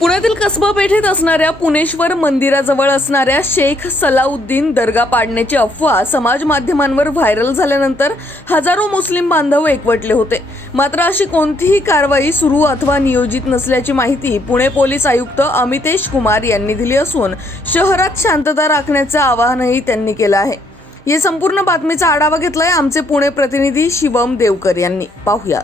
पुण्यातील कसबा पेठेत असणाऱ्या पुणेश्वर मंदिराजवळ असणाऱ्या शेख सलाउद्दीन दर्गा पाडण्याची अफवा समाज माध्यमांवर व्हायरल झाल्यानंतर हजारो मुस्लिम बांधव एकवटले होते. मात्र अशी कोणतीही कारवाई सुरू अथवा नियोजित नसल्याची माहिती पुणे पोलीस आयुक्त अमितेश कुमार यांनी दिली असून शहरात शांतता राखण्याचं आवाहनही त्यांनी केलं आहे. या संपूर्ण बातमीचा आढावा घेतलाय आमचे पुणे प्रतिनिधी शिवम देवकर यांनी. पाहूया.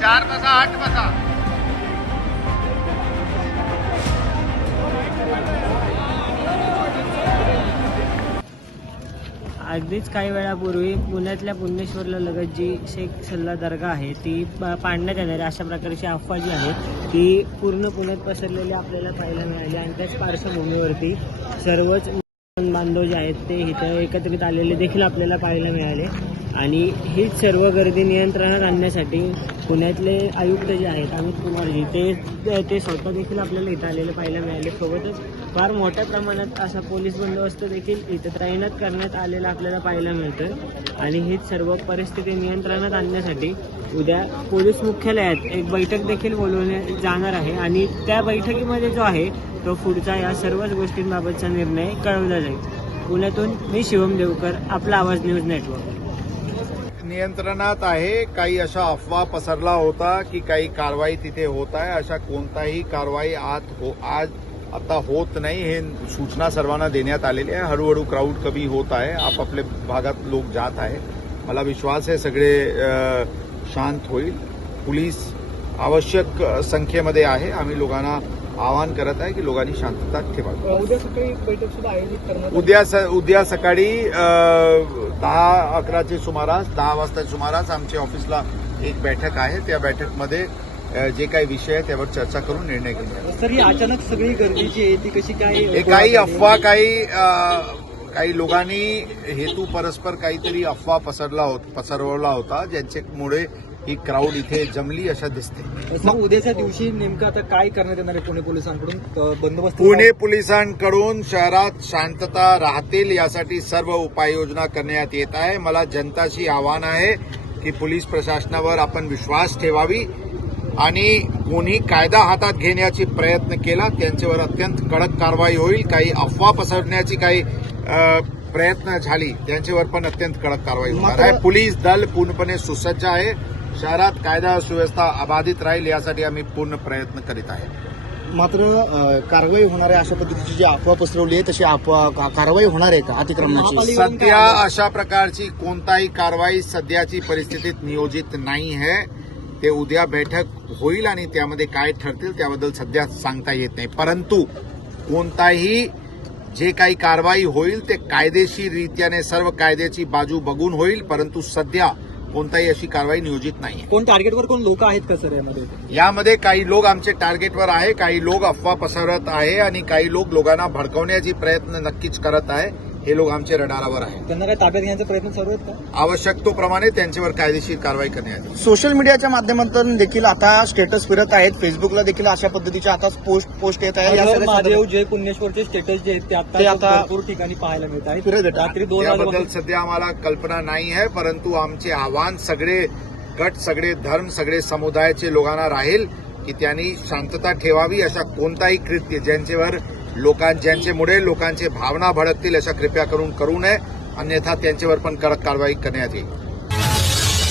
चार बसा आठ बसा. अगदीच काही वेळापूर्वी पुण्यातल्या पुणेश्वरला लगत जी शेख सल्ला दर्गा आहे ती प- पाडण्यात येणारी अशा प्रकारची अफवा जी आहे ती पूर्ण पुण्यात पसरलेली आपल्याला पाहायला मिळाली आणि त्याच पार्श्वभूमीवरती सर्वच बांधव जे आहेत ते इथं एकत्रित आलेले देखील आपल्याला पाहायला मिळाले. आणि हीच सर्व गर्दी नियंत्रणात आणण्यासाठी पुण्यातले आयुक्त जे आहेत अमित कुमारजी ते ते स्वतः देखील आपल्याला इथं आलेले पाहायला मिळाले. सोबतच फार मोठ्या प्रमाणात असा पोलीस बंदोबस्त देखील इथं तैनात करण्यात आलेला आपल्याला पाहायला मिळतं आणि हीच सर्व परिस्थिती नियंत्रणात आणण्यासाठी उद्या पोलीस मुख्यालयात एक बैठक देखील बोलवण्यात जाणार आहे. आणि त्या बैठकीमध्ये जो आहे तो पुढचा या सर्वच गोष्टींबाबतचा निर्णय कळवला जाईल. पुण्यातून मी शिवम देवकर आपला आवाज न्यूज नेटवर्क. नियंत्रणात आहे. काही अशा अफवा पसरला होता की काही कारवाई तिथे होत आहे. अशा कोणताही कारवाई आत हो आज आता होत नाही हे सूचना सर्वांना देण्यात आलेली आहे. हळूहळू क्राऊड कमी होत आहे. आपापल्या भागात लोक जात आहे. मला विश्वास आहे सगळे शांत होईल. पोलीस आवश्यक संख्येमध्ये आहे. आम्ही लोकांना आवाहन करत आहे की लोकांनी शांतता ठेवावी. उद्या सकाळी बैठक सुद्धा आयोजित करण्यात उद्या स उद्या सकाळी दहा अकराचे सुमारास दहा वाजता सुमारास आमच्या ऑफिसला एक बैठक आहे. त्या बैठकमध्ये जे काही विषय आहे त्यावर चर्चा करून निर्णय घेण्यात सर ही अचानक सगळी गर्दी जी आहे ती कशी काय हे काही अफवा काही काही लोकांनी हेतू परस्पर काहीतरी अफवा पसरला होत पसरवला होता ज्यांच्यामुळे ही क्राऊड इथे जमली अशा दिसते. सर उद्याच्या दिवशी नेमकं आता काय करण्यात येणार आहे पुणे पोलिसांकडून? बंदोबस्त पुणे पोलिसांकडून शहरात शांतता राहतील यासाठी सर्व उपाययोजना करण्यात येत आहे. मला जनताशी आव्हान आहे की पोलीस प्रशासनावर आपण विश्वास ठेवावी आणि कोणी कायदा हातात घेण्याची प्रयत्न केला त्यांच्यावर अत्यंत कडक कारवाई होईल. काही अफवा पसरण्याची काही प्रयत्न झाली त्यांच्यावर पण अत्यंत कडक कारवाई होणार आहे. पोलीस दल पूर्णपणे सुसज्ज आहे. शहरात कायदा सुव्यवस्था अबाधित राहील यासाठी आम्ही पूर्ण प्रयत्न करीत आहे. मात्र कारवाई होणार आहे अशा पद्धतीची जी अफवा पसरवली आहे तशी अफवा कारवाई होणार आहे का अतिक्रमणाची? सध्या अशा प्रकारची कोणताही कारवाई सध्याची परिस्थितीत नियोजित नाही आहे. ते उद्या बैठक होईल आणि त्यामध्ये काय ठरतील त्याबद्दल सध्या सांगता येत नाही. परंतु कोणताही जे काही कारवाई होईल ते कायदेशीररित्याने सर्व कायद्याची बाजू बघून होईल. परंतु सध्या कोणताही अशी कारवाई नियोजित नाही कोण टार्गेटवर कोण लोक आहेत का सर यामध्ये? यामध्ये काही लोक आमचे टार्गेटवर आहे काही लोक अफवा पसरवत आहे आणि काही लोक लोकांना भडकवण्याची प्रयत्न नक्कीच करत आहे. हे लोक आमचे रडारावर आहे त्यांना काय ताब्यात घेण्याचा प्रयत्न चालू आहेत का? आवश्यकतेप्रमाणे त्यांच्यावर कायदेशीर कारवाई करण्यात येईल. सोशल मीडियाच्या माध्यमातून देखील आता स्टेटस फिरत आहेत. फेसबुकला देखील अशा पद्धतीच्या आता पोस्ट पोस्ट येत आहे महादेव जय पुण्येश्वरचे स्टेटस जे आहेत ते ते आता भरपूर ठिकाणी पाहायला मिळत आहेत. रात्री दोन याबद्दल सध्या आम्हाला कल्पना नाही आहे परंतु आमचे आव्हान सगळे गट सगळे धर्म सगळे समुदायाचे लोकांना राहील की त्यांनी शांतता ठेवावी अशा कोणताही कृत्य ज्यांच्यावर लोकां ज्यांच्यामुळे लोकांचे भावना भडकतील अशा कृपया करून करू नये. अन्यथा त्यांच्यावर पण कडक कारवाई करण्यात येईल.